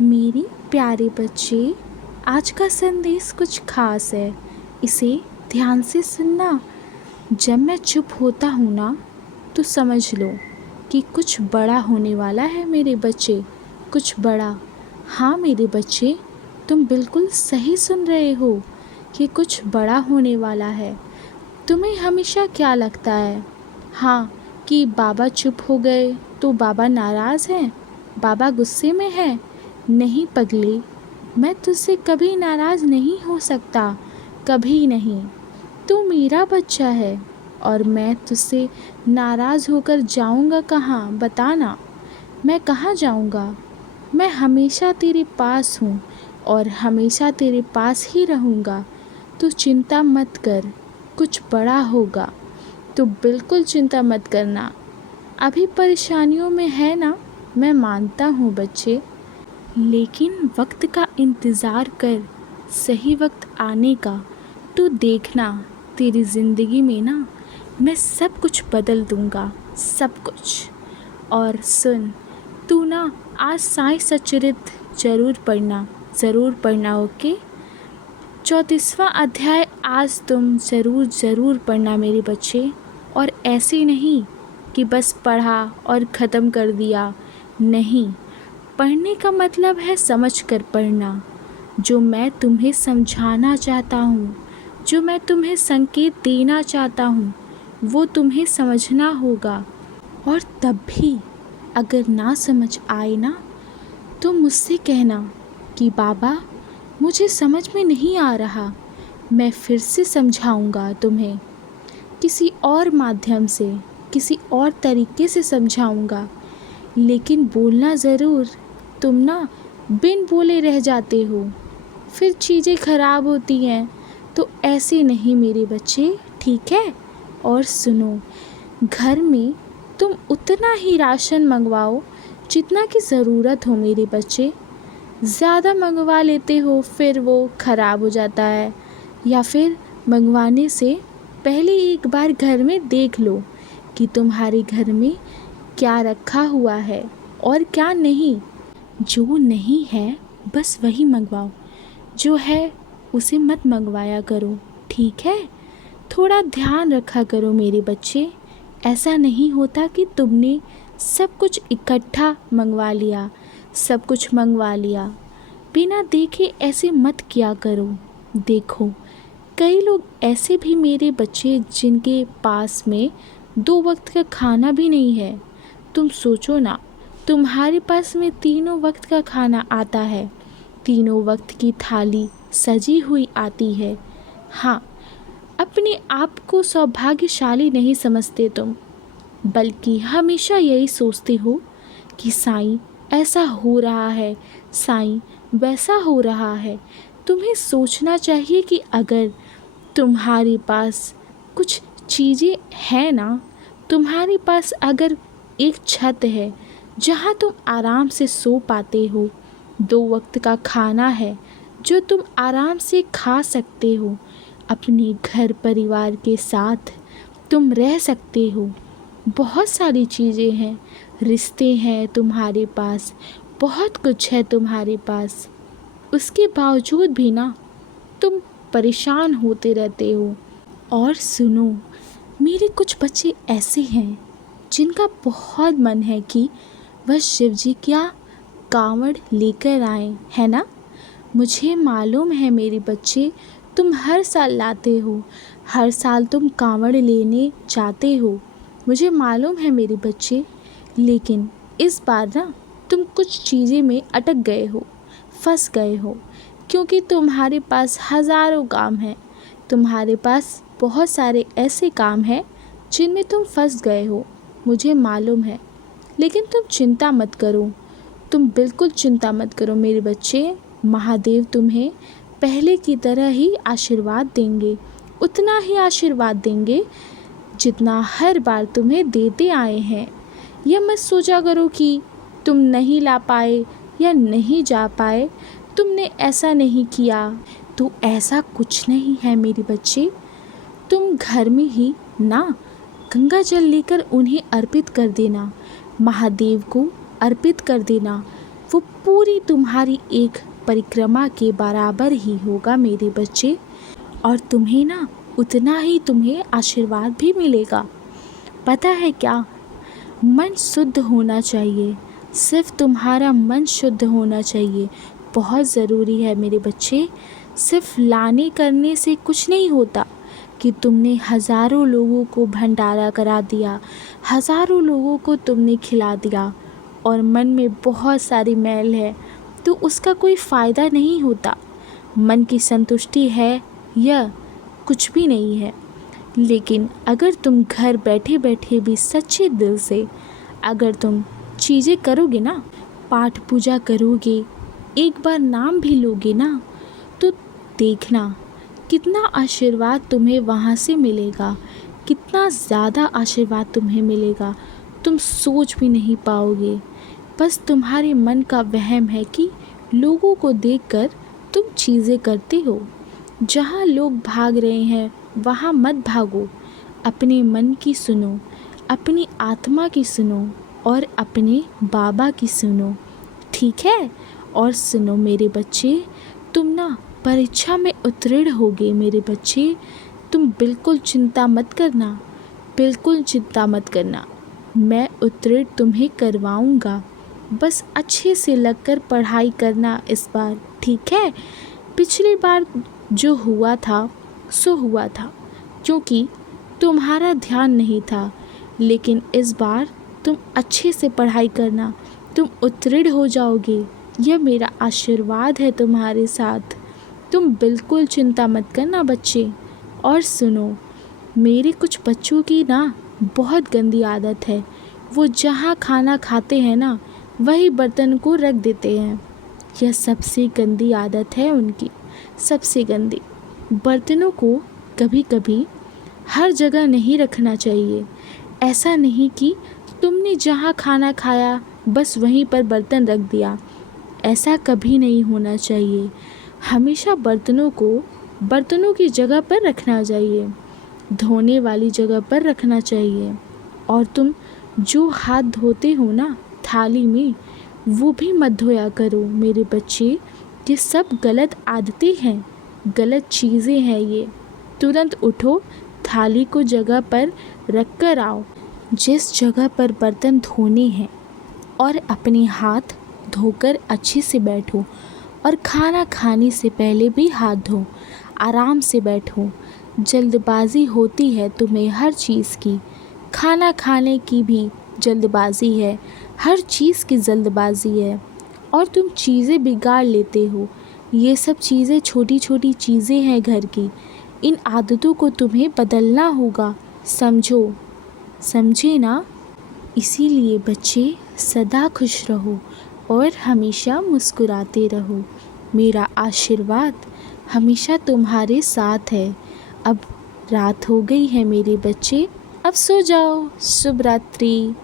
मेरे प्यारे बच्चे, आज का संदेश कुछ खास है। इसे ध्यान से सुनना। जब मैं चुप होता हूँ ना, तो समझ लो कि कुछ बड़ा होने वाला है मेरे बच्चे, कुछ बड़ा। हाँ मेरे बच्चे, तुम बिल्कुल सही सुन रहे हो कि कुछ बड़ा होने वाला है। तुम्हें हमेशा क्या लगता है? हाँ, कि बाबा चुप हो गए तो बाबा नाराज़ हैं, बाबा गुस्से में हैं। नहीं पगले, मैं तुझसे कभी नाराज़ नहीं हो सकता, कभी नहीं। तू मेरा बच्चा है और मैं तुझसे नाराज़ होकर जाऊंगा कहाँ, बताना। मैं कहाँ जाऊंगा? मैं हमेशा तेरे पास हूँ और हमेशा तेरे पास ही रहूँगा। तू चिंता मत कर, कुछ बड़ा होगा। तो बिल्कुल चिंता मत करना। अभी परेशानियों में है ना, मैं मानता हूँ बच्चे, लेकिन वक्त का इंतज़ार कर, सही वक्त आने का। तू देखना, तेरी ज़िंदगी में ना मैं सब कुछ बदल दूँगा, सब कुछ। और सुन, तू ना आज साईं सच्चरित ज़रूर पढ़ना, ओके? 34वां अध्याय आज तुम ज़रूर पढ़ना मेरे बच्चे। और ऐसे नहीं कि बस पढ़ा और ख़त्म कर दिया, नहीं। पढ़ने का मतलब है समझ कर पढ़ना। जो मैं तुम्हें समझाना चाहता हूँ, जो मैं तुम्हें संकेत देना चाहता हूँ, वो तुम्हें समझना होगा। और तब भी अगर ना समझ आए ना, तो मुझसे कहना कि बाबा मुझे समझ में नहीं आ रहा। मैं फिर से समझाऊंगा तुम्हें, किसी और माध्यम से, किसी और तरीके से समझाऊंगा। लेकिन बोलना ज़रूर। तुम ना बिन बोले रह जाते हो, फिर चीज़ें ख़राब होती हैं। तो ऐसे नहीं मेरे बच्चे, ठीक है? और सुनो, घर में तुम उतना ही राशन मंगवाओ जितना की ज़रूरत हो मेरे बच्चे। ज़्यादा मंगवा लेते हो, फिर वो ख़राब हो जाता है। या फिर मंगवाने से पहले एक बार घर में देख लो कि तुम्हारे घर में क्या रखा हुआ है और क्या नहीं। जो नहीं है बस वही मंगवाओ, जो है उसे मत मंगवाया करो, ठीक है? थोड़ा ध्यान रखा करो मेरे बच्चे। ऐसा नहीं होता कि तुमने सब कुछ इकट्ठा मंगवा लिया, सब कुछ मंगवा लिया। बिना देखे ऐसे मत किया करो। देखो, कई लोग ऐसे भी मेरे बच्चे जिनके पास में 2 वक्त का खाना भी नहीं है। तुम सोचो ना, तुम्हारे पास में तीनों वक्त का खाना आता है, तीनों वक्त की थाली सजी हुई आती है। हाँ, अपने आप को सौभाग्यशाली नहीं समझते तुम, बल्कि हमेशा यही सोचते हो कि साईं ऐसा हो रहा है, साईं वैसा हो रहा है। तुम्हें सोचना चाहिए कि अगर तुम्हारे पास कुछ चीज़ें हैं ना, तुम्हारे पास अगर एक छत है जहाँ तुम आराम से सो पाते हो, 2 वक्त का खाना है जो तुम आराम से खा सकते हो, अपने घर परिवार के साथ तुम रह सकते हो, बहुत सारी चीज़ें हैं, रिश्ते हैं तुम्हारे पास, बहुत कुछ है तुम्हारे पास। उसके बावजूद भी ना तुम परेशान होते रहते हो। और सुनो, मेरे कुछ बच्चे ऐसे हैं जिनका बहुत मन है कि वह शिव जी क्या कांवड़ लेकर आए, है ना? मुझे मालूम है मेरे बच्चे, तुम हर साल लाते हो, हर साल तुम कांवड़ लेने जाते हो, मुझे मालूम है मेरे बच्चे। लेकिन इस बार ना तुम कुछ चीज़ें में अटक गए हो, फंस गए हो, क्योंकि तुम्हारे पास हज़ारों काम हैं, तुम्हारे पास बहुत सारे ऐसे काम हैं जिनमें तुम फंस गए हो, मुझे मालूम है। लेकिन तुम चिंता मत करो, तुम बिल्कुल चिंता मत करो मेरे बच्चे। महादेव तुम्हें पहले की तरह ही आशीर्वाद देंगे, उतना ही आशीर्वाद देंगे जितना हर बार तुम्हें देते आए हैं। यह मत सोचा करो कि तुम नहीं ला पाए या नहीं जा पाए, तुमने ऐसा नहीं किया। तो ऐसा कुछ नहीं है मेरे बच्चे। तुम घर में ही ना गंगा जल लेकर उन्हें अर्पित कर देना, महादेव को अर्पित कर देना। वो पूरी तुम्हारी एक परिक्रमा के बराबर ही होगा मेरे बच्चे। और तुम्हें ना उतना ही तुम्हें आशीर्वाद भी मिलेगा। पता है क्या, मन शुद्ध होना चाहिए, सिर्फ तुम्हारा मन शुद्ध होना चाहिए, बहुत ज़रूरी है मेरे बच्चे। सिर्फ लाने करने से कुछ नहीं होता कि तुमने हज़ारों लोगों को भंडारा करा दिया, हज़ारों लोगों को तुमने खिला दिया और मन में बहुत सारी मैल है तो उसका कोई फ़ायदा नहीं होता। मन की संतुष्टि है यह कुछ भी नहीं है। लेकिन अगर तुम घर बैठे बैठे भी सच्चे दिल से अगर तुम चीज़ें करोगे ना, पाठ पूजा करोगे, एक बार नाम भी लोगे ना, तो देखना कितना आशीर्वाद तुम्हें वहाँ से मिलेगा, कितना ज़्यादा आशीर्वाद तुम्हें मिलेगा, तुम सोच भी नहीं पाओगे। बस तुम्हारे मन का वहम है कि लोगों को देखकर तुम चीज़ें करते हो। जहाँ लोग भाग रहे हैं वहाँ मत भागो, अपने मन की सुनो, अपनी आत्मा की सुनो और अपने बाबा की सुनो, ठीक है। और सुनो मेरे बच्चे, तुम ना परीक्षा में उत्तीर्ण होगे मेरे बच्चे। तुम बिल्कुल चिंता मत करना, बिल्कुल चिंता मत करना, मैं उत्तीर्ण तुम्हें करवाऊँगा। बस अच्छे से लगकर पढ़ाई करना इस बार, ठीक है। पिछली बार जो हुआ था सो हुआ था, क्योंकि तुम्हारा ध्यान नहीं था। लेकिन इस बार तुम अच्छे से पढ़ाई करना, तुम उत्तीर्ण हो जाओगे, यह मेरा आशीर्वाद है तुम्हारे साथ। तुम बिल्कुल चिंता मत करना बच्चे। और सुनो, मेरे कुछ बच्चों की ना बहुत गंदी आदत है, वो जहाँ खाना खाते हैं ना वही बर्तन को रख देते हैं। यह सबसे गंदी आदत है उनकी, सबसे गंदी। बर्तनों को कभी कभी हर जगह नहीं रखना चाहिए। ऐसा नहीं कि तुमने जहाँ खाना खाया बस वहीं पर बर्तन रख दिया, ऐसा कभी नहीं होना चाहिए। हमेशा बर्तनों की जगह पर रखना चाहिए, धोने वाली जगह पर रखना चाहिए। और तुम जो हाथ धोते हो ना थाली में, वो भी मत धोया करो मेरे बच्चे। ये सब गलत आदतें हैं, गलत चीज़ें हैं ये। तुरंत उठो, थाली को जगह पर रख कर आओ जिस जगह पर बर्तन धोने हैं, और अपने हाथ धोकर अच्छे से बैठो। और खाना खाने से पहले भी हाथ धो, आराम से बैठो। जल्दबाजी होती है तुम्हें हर चीज़ की, खाना खाने की भी जल्दबाजी है, हर चीज़ की जल्दबाजी है, और तुम चीज़ें बिगाड़ लेते हो। ये सब चीज़ें छोटी छोटी चीज़ें हैं घर की, इन आदतों को तुम्हें बदलना होगा, समझो, समझे ना। इसीलिए बच्चे सदा खुश रहो और हमेशा मुस्कुराते रहो। मेरा आशीर्वाद हमेशा तुम्हारे साथ है। अब रात हो गई है मेरे बच्चे, अब सो जाओ। शुभ रात्रि।